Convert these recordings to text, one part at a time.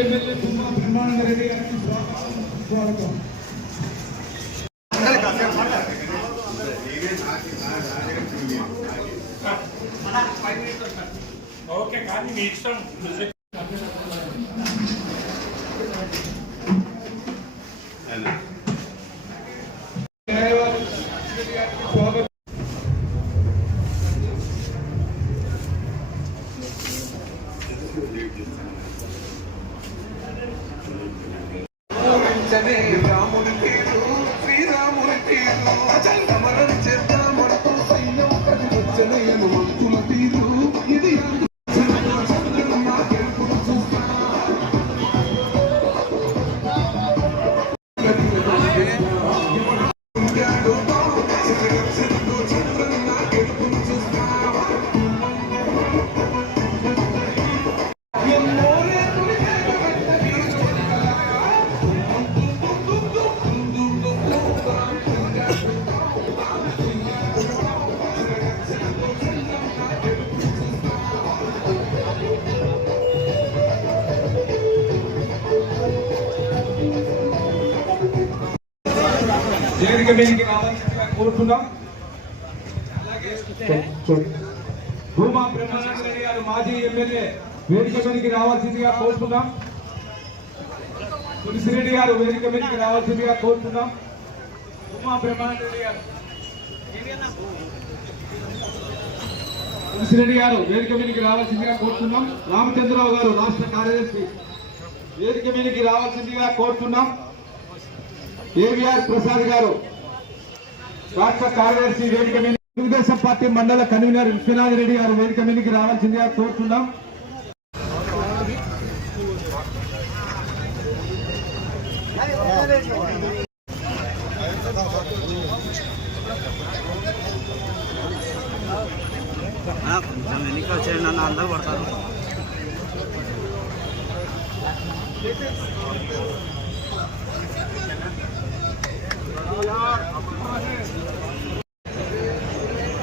MLA Bhuma Brahmananda Reddy గారికి స్వాగతం. Okay కానీ మీ ఇష్టం. రాముని పేరు శ్రీరాముని పేరు అజంగమరం చేద్దామంటూ సైన్యం కది వచ్చనయను మంతుల తీరు ఇది నాకెప్పుడు చూస్తా నాకెప్పుడు చూస్తా వేదిక మీదకి రావాల్సిందిగా కోరుతున్నాం. భూమా బ్రహ్మానందరెడ్డి గారు మాజీ ఎమ్మెల్యే వేదిక మీదకి రావాల్సిందిగా కోరుతున్నాం. తులసిరెడ్డి గారు వేదిక మీదకి రావాల్సిందిగా కోరుతున్నాం. భూమా బ్రహ్మానందరెడ్డి గారు తులసిరెడ్డి గారు వేదిక మీదకి రావాల్సిందిగా కోరుతున్నాం. రామచంద్రరావు గారు రాష్ట్ర కార్యదర్శి వేదిక మీదకి రావాల్సిందిగా కోరుతున్నాం. ఏవిఆర్ ప్రసాద్ గారు రాష్ట్ర కార్యదర్శి వేదిక మీద, తెలుగుదేశం పార్టీ మండల కన్వీనర్ విశ్వనాథ్ రెడ్డి గారు వేదిక మీదకి రావాల్సిందిగా కోరుతున్నాం. కొంచెం ఎన్నిక వచ్చేయండి అన్న, అందరూ పడతారు.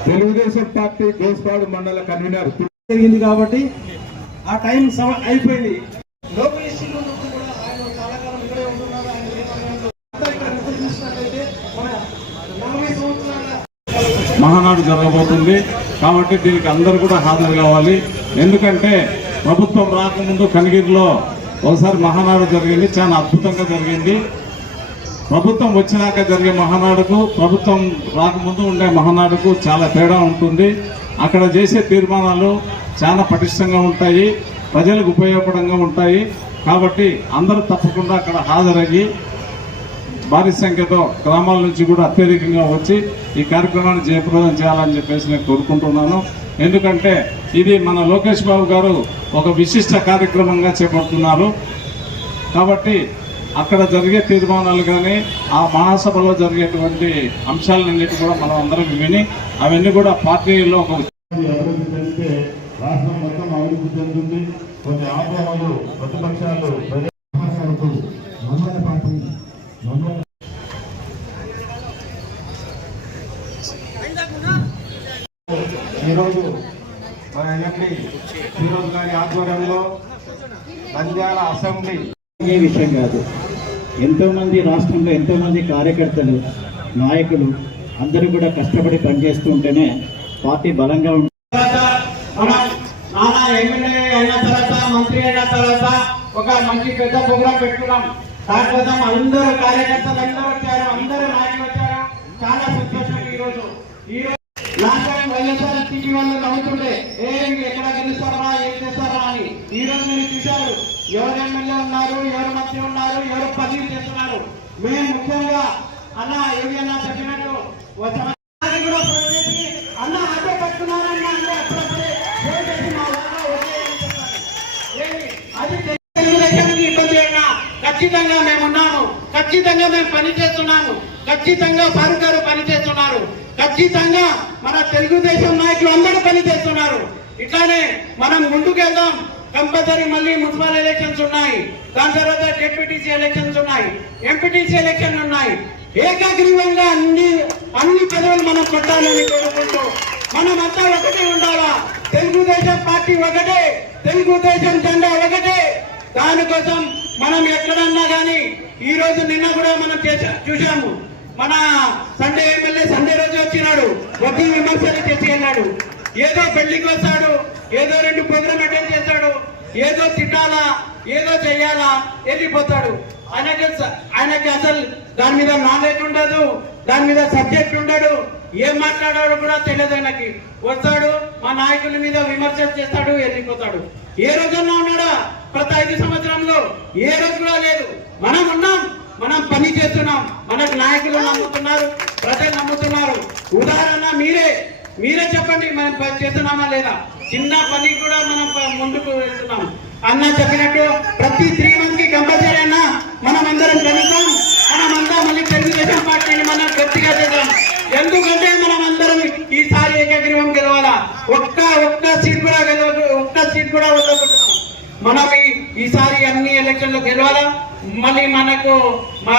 తెలుగుదేశం పార్టీ గోస్పాడు మండల కన్వీనర్ జరిగింది కాబట్టి ఆ టైం అయిపోయింది. మహానాడు జరగబోతుంది కాబట్టి దీనికి అందరూ కూడా హాజరు కావాలి. ఎందుకంటే ప్రభుత్వం రాకముందు కనిగిరిలో ఒకసారి మహానాడు జరిగింది, చాలా అద్భుతంగా జరిగింది. ప్రభుత్వం వచ్చినాక జరిగే మహానాడుకు ప్రభుత్వం రాకముందు ఉండే మహానాడుకు చాలా తేడా ఉంటుంది. అక్కడ చేసే తీర్మానాలు చాలా పటిష్టంగా ఉంటాయి, ప్రజలకు ఉపయోగపడంగా ఉంటాయి. కాబట్టి అందరూ తప్పకుండా అక్కడ హాజరయ్యి భారీ సంఖ్యతో గ్రామాల నుంచి కూడా అత్యధికంగా వచ్చి ఈ కార్యక్రమాన్ని జయప్రదం చేయాలని చెప్పేసి నేను కోరుకుంటున్నాను. ఎందుకంటే ఇది మన లోకేష్ బాబు గారు ఒక విశిష్ట కార్యక్రమంగా చేపడుతున్నారు. కాబట్టి అక్కడ జరిగే తీర్మానాలు కానీ ఆ మహాసభలో జరిగేటువంటి అంశాలన్నిటి కూడా మనం అందరం విని అవన్నీ కూడా పార్టీలో ఒక అభివృద్ధి చేస్తే రాష్ట్రం మొత్తం అభివృద్ధి చెందుతుంది. కొన్ని ఆహ్వానాలు ప్రతిపక్షాలు ఈరోజు మన ఎంపీ ఫిరోజ్ గారి ఆధ్వర్యంలో నంద్యాల అసెంబ్లీ ఏ విషయం కాదు. ఎంతోమంది రాష్ట్రంలో ఎంతోమంది కార్యకర్తలు, నాయకులు అందరూ కూడా కష్టపడి పనిచేస్తూ ఉంటేనే పార్టీ బలంగా ఉంటుంది. ఎమ్మెల్యే అయిన తర్వాత, మంత్రి అయిన తర్వాత ఒక మంచి పెద్ద ప్రోగ్రాం పెట్టుకున్నాం. దానికోసం అందరూ కార్యకర్తలు అందరూ వచ్చారు, అందరూ నాయకులు వచ్చారు. చాలా సంతోషం. ఈరోజు లాస్ట్ టైం వైఎస్ఆర్ సిపి వాళ్ళు నవ్వుతుండే ఎక్కడ గెలుస్తారా ఏం చేస్తారా అని. ఈ రోజు మీరు చూశారు ఎవరు ఎమ్మెల్యే ఉన్నారు, ఎవరు మంత్రి ఉన్నారు, ఎవరు పదవి చేస్తున్నారు. మేము ముఖ్యంగా అన్న ఏవి అన్న చెప్పినట్టు కూడా ఫోన్ చేసి అన్న ఆటో పట్టుకున్నారన్న అంటే అప్పుడప్పుడే ఫోన్ చేసి మా ఊళ్ళో వచ్చేయని చెప్పారు. అది తెలుగుదేశానికి ఇబ్బంది అయినా ఖచ్చితంగా మేమున్నాము, ఖచ్చితంగా మేము పని చేస్తున్నాము, ఖచ్చితంగా ఫారూక్ గారు పని చేస్తున్నారు, ఖచ్చితంగా మన తెలుగుదేశం నాయకులు అందరూ పని చేస్తున్నారు. ఇట్లానే మనం ముందుకెళ్దాం. కంపల్సరీ మళ్ళీ మున్సిపల్ ఎలక్షన్స్ ఉన్నాయి, దాని తర్వాత డిప్యూటీసీ ఎలక్షన్స్ ఉన్నాయి, ఎంపీటీసీ ఎలక్షన్ ఉన్నాయి. ఏకగ్రీవంగా అన్ని పదవులు మనం కొట్టాలని కోరుకుంటూ మనమంతా ఒకటే ఉండాలా. తెలుగుదేశం పార్టీ ఒకటే, తెలుగుదేశం జెండా ఒకటే. దానికోసం మనం ఎక్కడన్నా కానీ ఈ రోజు నిన్న కూడా మనం చూసాము. మన సండే ఎమ్మెల్యే సండే రోజు వచ్చినాడు, వడ్డీ విమర్శలు చేసి వెళ్ళాడు. ఏదో పెళ్లికి వస్తాడు, ఏదో 2 ప్రోగ్రామ్ అటెండ్ చేస్తాడు, ఏదో తిట్టాలా ఏదో చెయ్యాలా వెళ్ళిపోతాడు. ఆయనకి అసలు దాని మీద నాలెడ్జ్ ఉండదు, దాని మీద సబ్జెక్ట్ ఉండడు, ఏం మాట్లాడాడో కూడా తెలియదు. ఆయనకి వస్తాడు, మా నాయకుల మీద విమర్శలు చేస్తాడు, వెళ్ళిపోతాడు. ఏ రోజున్నా ఉన్నాడా? ప్రతి 5 సంవత్సరంలో ఏ రోజు కూడా లేదు. మనం ఉన్నాం, మనం పని చేస్తున్నాం, మనకు నాయకులు నమ్ముతున్నారు, ప్రజలు నమ్ముతున్నారు. ఉదాహరణ మీరే చెప్పండి, మనం చేస్తున్నామా లేదా? చిన్న పని కూడా మనం ముందుకు వెళ్తున్నాం. అన్న చెప్పినట్టు ప్రతి 3 months కి కంపల్సరీ అన్న మనం అందరం కలుద్దాం, మనమంతా మళ్ళీ తెలుగుదేశం పార్టీని మనం గట్టిగా చేద్దాం. ఎందుకంటే మనం అందరం ఈసారి ఏకగ్రీవం గెలవాలా. ఒక్క సీట్ కూడా వదలకుంటున్నాం. మనం ఈసారి అన్ని ఎలక్షన్లో గెలవాలా. మళ్ళీ మనకు మా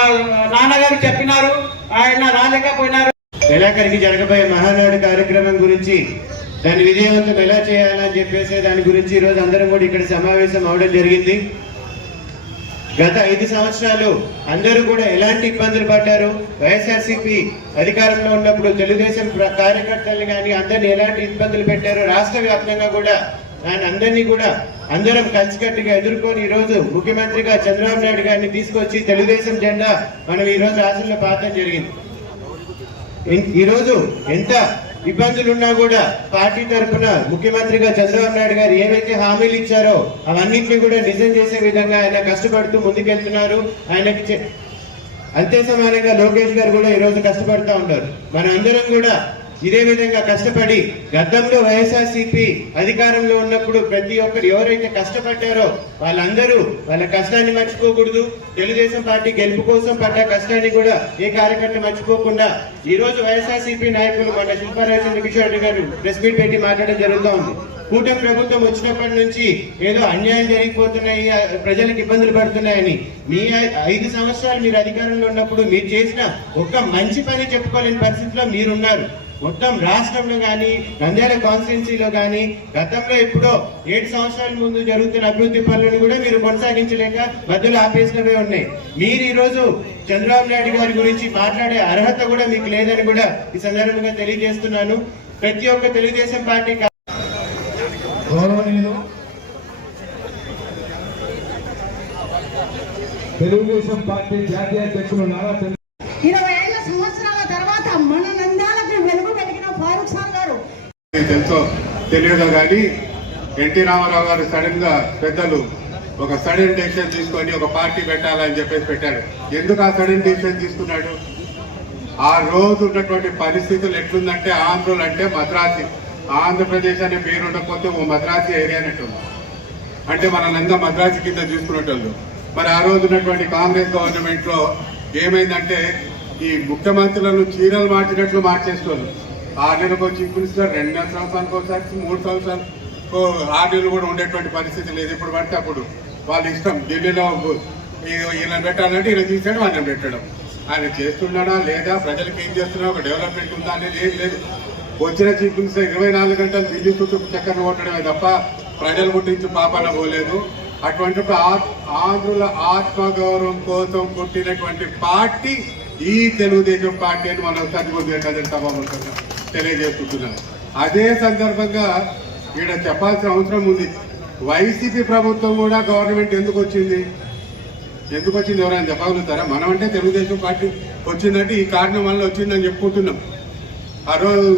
నాన్నగారు చెప్పినారు, ఆయన రాలేకపోయినారు. నెలాఖరికి జరగబోయే మహానాడు కార్యక్రమం గురించి, దాన్ని విజయవంతం ఎలా చేయాలని చెప్పేసి దాని గురించి ఈరోజు అందరం కూడా ఇక్కడ సమావేశం అవడం జరిగింది. గత 5 సంవత్సరాలు అందరూ కూడా ఎలాంటి ఇబ్బందులు పడ్డారు, వైఎస్ఆర్సీపీ అధికారంలో ఉన్నప్పుడు తెలుగుదేశం కార్యకర్తలు కానీ అందరినీ ఎలాంటి ఇబ్బందులు పెట్టారు, రాష్ట్ర వ్యాప్తంగా కూడా దాని అందరినీ కూడా అందరం కలిసికట్టుగా ఎదుర్కొని ఈరోజు ముఖ్యమంత్రిగా చంద్రబాబు నాయుడు గారిని తీసుకొచ్చి తెలుగుదేశం జెండా మనం ఈరోజు రాష్ట్రంలో పాతడం జరిగింది. ఈరోజు ఎంత ఇబ్బందులున్నా కూడా పార్టీ తరఫున ముఖ్యమంత్రిగా చంద్రబాబు నాయుడు గారు ఏవైతే హామీలు ఇచ్చారో అవన్నింటినీ కూడా నిజం చేసే విధంగా ఆయన కష్టపడుతూ ముందుకెళ్తున్నారు. ఆయనకి అంతే సమానంగా లోకేష్ గారు కూడా ఈరోజు కష్టపడుతూ ఉన్నారు. మన అందరం కూడా ఇదే విధంగా కష్టపడి, గతంలో వైఎస్ఆర్సీపీ అధికారంలో ఉన్నప్పుడు ప్రతి ఒక్కరు ఎవరైతే కష్టపడ్డారో వాళ్ళందరూ వాళ్ళ కష్టాన్ని మర్చిపోకూడదు. తెలుగుదేశం పార్టీ గెలుపు కోసం పడ్డ కష్టాన్ని కూడా ఏ కార్యకర్త మర్చిపోకుండా ఈ రోజు వైఎస్ఆర్సీపీ నాయకులు మన శిల్పారావు చంద్రకిషోర్ రెడ్డి గారు ప్రెస్ మీట్ పెట్టి మాట్లాడడం జరుగుతూ ఉంది. కూటమి ప్రభుత్వం వచ్చినప్పటి నుంచి ఏదో అన్యాయం జరిగిపోతున్నాయి, ప్రజలకు ఇబ్బందులు పడుతున్నాయని. మీ 5 సంవత్సరాలు మీరు అధికారంలో ఉన్నప్పుడు మీరు చేసిన ఒక్క మంచి పని చెప్పుకోలేని పరిస్థితిలో మీరున్నారు. మొత్తం రాష్ట్రంలో కానీ నంద్యాల కాన్స్టిట్యున్సీలో కానీ గతంలో ఎప్పుడో 7 సంవత్సరాల ముందు జరుగుతున్న అభివృద్ధి పనులను కూడా మీరు కొనసాగించలేక మధ్యలో ఆపేసినవే ఉన్నాయి. మీరు ఈ రోజు చంద్రబాబు నాయుడు గారి గురించి మాట్లాడే అర్హత కూడా మీకు లేదని కూడా ఈ సందర్భంగా తెలియజేస్తున్నాను. ప్రతి ఒక్క తెలుగుదేశం పార్టీ తెలుగుదేశం పార్టీ జాతీయ అధ్యక్షులు నారా 25 సంవత్సరాల తర్వాత మన నంద్యాలకు వెలుగు వెలిగిన ఫారూక్ సార్ గారు ఎంతో తెలియదు కానీ ఎన్టీ రామారావు గారు సడన్ గా పెద్దలు ఒక సడన్ డెసిషన్ తీసుకొని ఒక పార్టీ పెట్టాలని చెప్పేసి పెట్టాడు. ఎందుకు ఆ సడన్ డెసిషన్ తీసుకున్నాడు? ఆ రోజు ఉన్నటువంటి పరిస్థితులు ఎట్లుందంటే, ఆంధ్రులు అంటే మద్రాసి, ఆంధ్రప్రదేశ్ అనే పేరు ఉండకపోతే ఓ మద్రాసి ఏరియా అన్నట్టుంది. అంటే మనల్ని మద్రాసి కింద చూసుకునేటోళ్ళు. మరి ఆ రోజు ఉన్నటువంటి కాంగ్రెస్ గవర్నమెంట్ లో ఏమైందంటే ఈ ముఖ్యమంత్రులను చీరలు మార్చినట్లు మార్చేసుకోవాలి. 6 నెలలకు వచ్చి పిలుస్తారు, 2 సంవత్సరానికి ఒకసారి, 3 సంవత్సరాలకు 6 నెలలు కూడా ఉండేటువంటి పరిస్థితి లేదు. ఇప్పుడు పడితే అప్పుడు వాళ్ళ ఇష్టం. ఢిల్లీలో ఈయన పెట్టాలంటే ఈయన తీసాడు, ఆయన పెట్టడం. ఆయన చేస్తున్నాడా లేదా, ప్రజలకు ఏం చేస్తున్నా, ఒక డెవలప్మెంట్ ఉందా అనేది ఏం లేదు. వచ్చిన చీఫ్ మినిస్టర్ 24 గంటలు ఢిల్లీ చుట్టూ చక్కర్లు కొట్టడమే తప్ప ప్రజల గురించి పాపాన పోలేదు. అటువంటి ఆంధ్రుల ఆత్మగౌరవం కోసం పుట్టినటువంటి పార్టీ ఈ తెలుగుదేశం పార్టీ అని మనం సభాముఖంగా తెలియజేసుకుంటున్నాం. అదే సందర్భంగా ఇక్కడ చెప్పాల్సిన అవసరం ఉంది. వైసీపీ ప్రభుత్వం కూడా గవర్నమెంట్ ఎందుకు వచ్చింది ఎవరైనా చెప్పగలుగుతారా? మనం అంటే తెలుగుదేశం పార్టీ వచ్చిందంటే ఈ కారణం వల్ల వచ్చిందని చెప్పుకుంటున్నాం. ఆ రోజు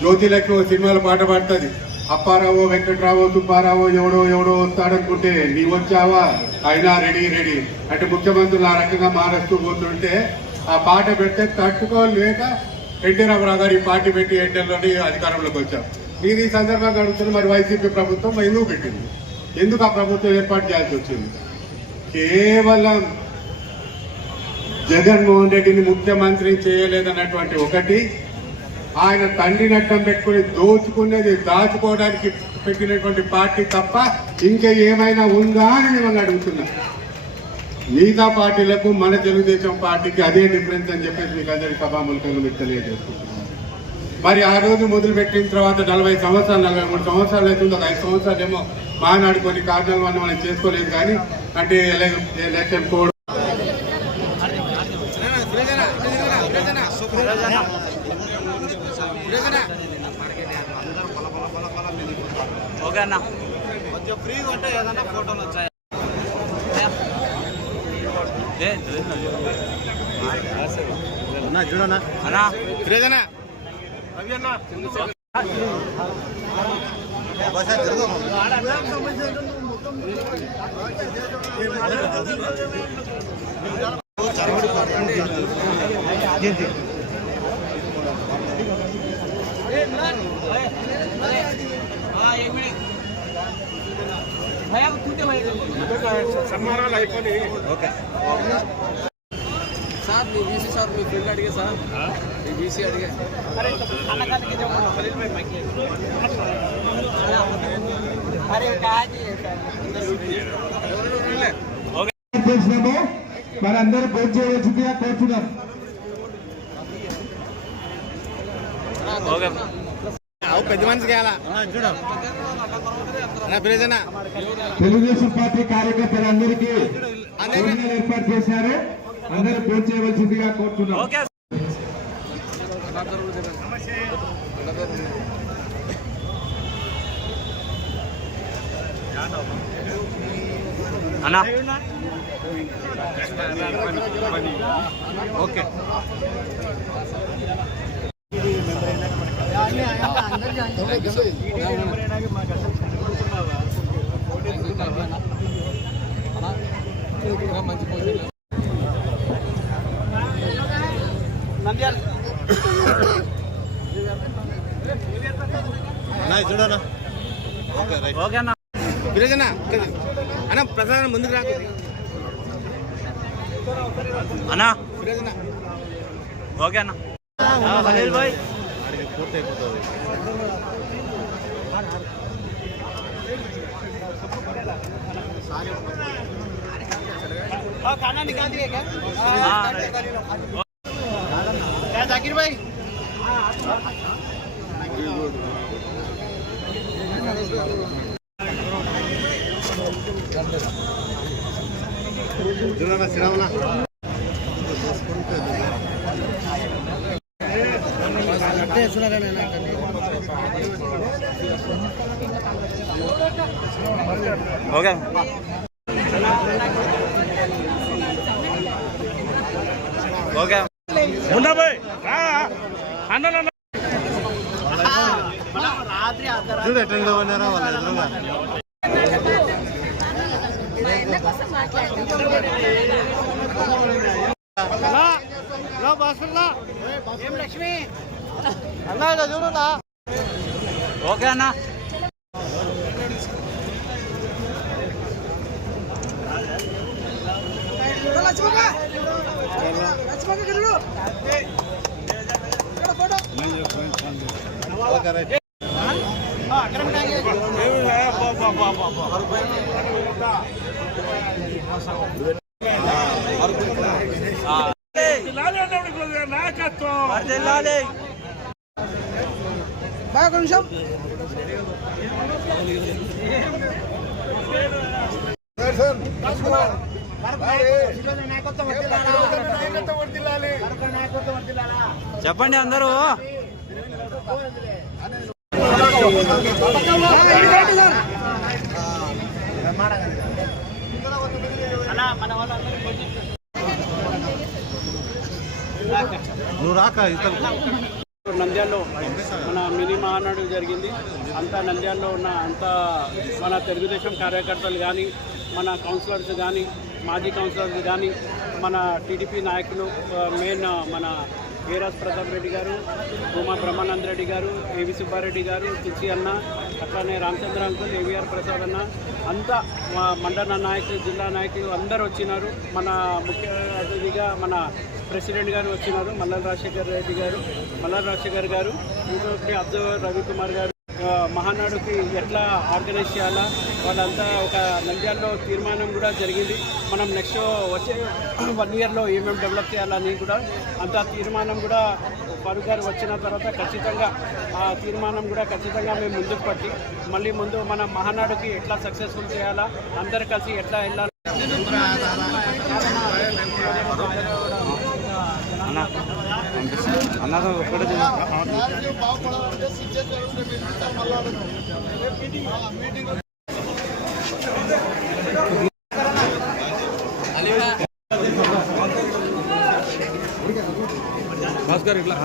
జ్యోతిలక్ష్మి ఒక సినిమాలో పాట పాడుతుంది, అప్పారావో వెంకట్రావో సుబ్బారావో ఎవడో ఎవడో వస్తాడనుకుంటే నీ వచ్చావా అయినా రెడీ రెడీ అంటే ముఖ్యమంత్రులు ఆ రకంగా మారుస్తూ పోతుంటే ఆ పాట పెడితే తట్టుకోలేక ఎన్టీ రామారావు గారు ఈ పార్టీ పెట్టి ఎన్టీఆర్లోని అధికారంలోకి వచ్చాం. మీరు ఈ సందర్భంగా అడుగుతున్న మరి వైసీపీ ప్రభుత్వం ఎందుకు పెట్టింది, ఎందుకు ఆ ప్రభుత్వం ఏర్పాటు చేయాల్సి వచ్చింది? కేవలం జగన్మోహన్ రెడ్డిని ముఖ్యమంత్రి చేయలేదన్నటువంటి ఒకటి, ఆయన తండ్రి నట్టం పెట్టుకుని దోచుకునేది దాచుకోవడానికి పెట్టినటువంటి పార్టీ తప్ప ఇంకా ఏమైనా ఉందా అని మిమ్మల్ని అడుగుతున్నా. మిగతా పార్టీలకు మన తెలుగుదేశం పార్టీకి అదే డిఫరెన్స్ అని చెప్పేసి మీకు అందరి సభాముఖంగా మీకు తెలియజేసుకుంటున్నాను. మరి ఆ రోజు మొదలుపెట్టిన తర్వాత 40 సంవత్సరాలు 43 సంవత్సరాలు అవుతుంది, ఒక 5 సంవత్సరాలు ఏమో మానాడు కొన్ని కారణాల వల్ల మనం చేసుకోలేదు. కానీ అంటే ఎలక్షన్ కోడ్ ఓకే అన్న, కొంచెం ఫ్రీగా ఉంటే ఏదన్నా ఫోటోలు వచ్చాయి. చూడన్నా అన్నా ఫ్రీజనా అవి అన్న సన్మానాలు అయిపోయి ఓకే సార్ మీ బీసీ సార్ మీ ఫ్రెండ్ అడిగే సార్ మీ బీసీ అడిగే చేసినాము. మరి అందరూ భోజనం చేయవలసిందిగా కోరుతున్నాం. పెద్ద మనిషికి తెలుగుదేశం పార్టీ కార్యకర్తలందరికీ భోజనాలు ఏర్పాటు చేశారు. అందరూ భోజనం చేయవలసిందిగా కోరుతున్నాం. అన్నా ఓకే చూడనా ఓకే అన్న విరేజనా అన్న ప్రధాన ముందుకు రా అన్నా విరేజనా ఓకే అన్న ఖలీల్ భాయ్ పూర్తి అయిపోతుంది. खाना निकाल दिए क्या? क्या जाकिर भाई? చూడనా శ్రావణ ఓకే ఓకే మున్నా భాయ్ అన్న చూడు ఎట్లా ఉన్నారా వాళ్ళ ఎదురుగా లక్ష్మి అన్నా చూడున్నా ఓకే అన్న నాయకత్వం బాగా నిమిషం చెప్పండి అందరూ నువ్వు రాక ఇతను నంద్యాలలో మన మినీ మహానాడు జరిగింది. అంతా నంద్యాలలో ఉన్న మన తెలుగుదేశం కార్యకర్తలు కానీ, మన కౌన్సిలర్స్ కానీ, మాజీ కౌన్సిలర్స్ కానీ, మన టీడీపీ నాయకులు మెయిన్ మన వీరాజ్ ప్రతాప్ రెడ్డి గారు, భూమా బ్రహ్మానంద రెడ్డి గారు, ఏవి సుబ్బారెడ్డి గారు, చిచ్చి అన్న, అట్లానే రామచంద్ర అంకుల్, ఏవిఆర్ ప్రసాద్ అన్న, అంతా మండల నాయకులు, జిల్లా నాయకులు అందరూ వచ్చినారు. మన ముఖ్య అతిథిగా మన ప్రెసిడెంట్ గారు వచ్చినారు, మల్లాల రాజశేఖర్ గారు, ఇంకొకటి అబ్జర్వర్ రవికుమార్ గారు. మహానాడుకి ఎట్లా ఆర్గనైజ్ చేయాలా వాళ్ళంతా ఒక నంద్యాలలో తీర్మానం కూడా జరిగింది. మనం నెక్స్ట్ వచ్చే 1 ఇయర్లో ఏమేమి డెవలప్ చేయాలని కూడా అంత తీర్మానం కూడా ఫారూక్ గారు వచ్చిన తర్వాత ఖచ్చితంగా ఆ తీర్మానం కూడా ఖచ్చితంగా మేము ముందుకు పట్టి మళ్ళీ ముందు మన మహానాడుకి ఎట్లా సక్సెస్ఫుల్ చేయాలా, అందరు కలిసి ఎట్లా వెళ్ళాలి. అన్నదో ఒక్కడే భాస్కర్ ఇట్లా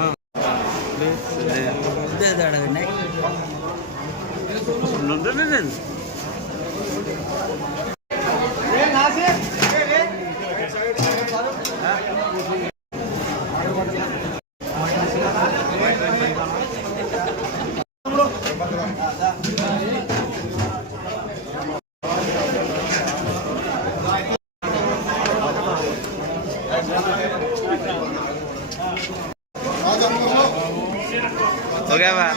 ఓకేవా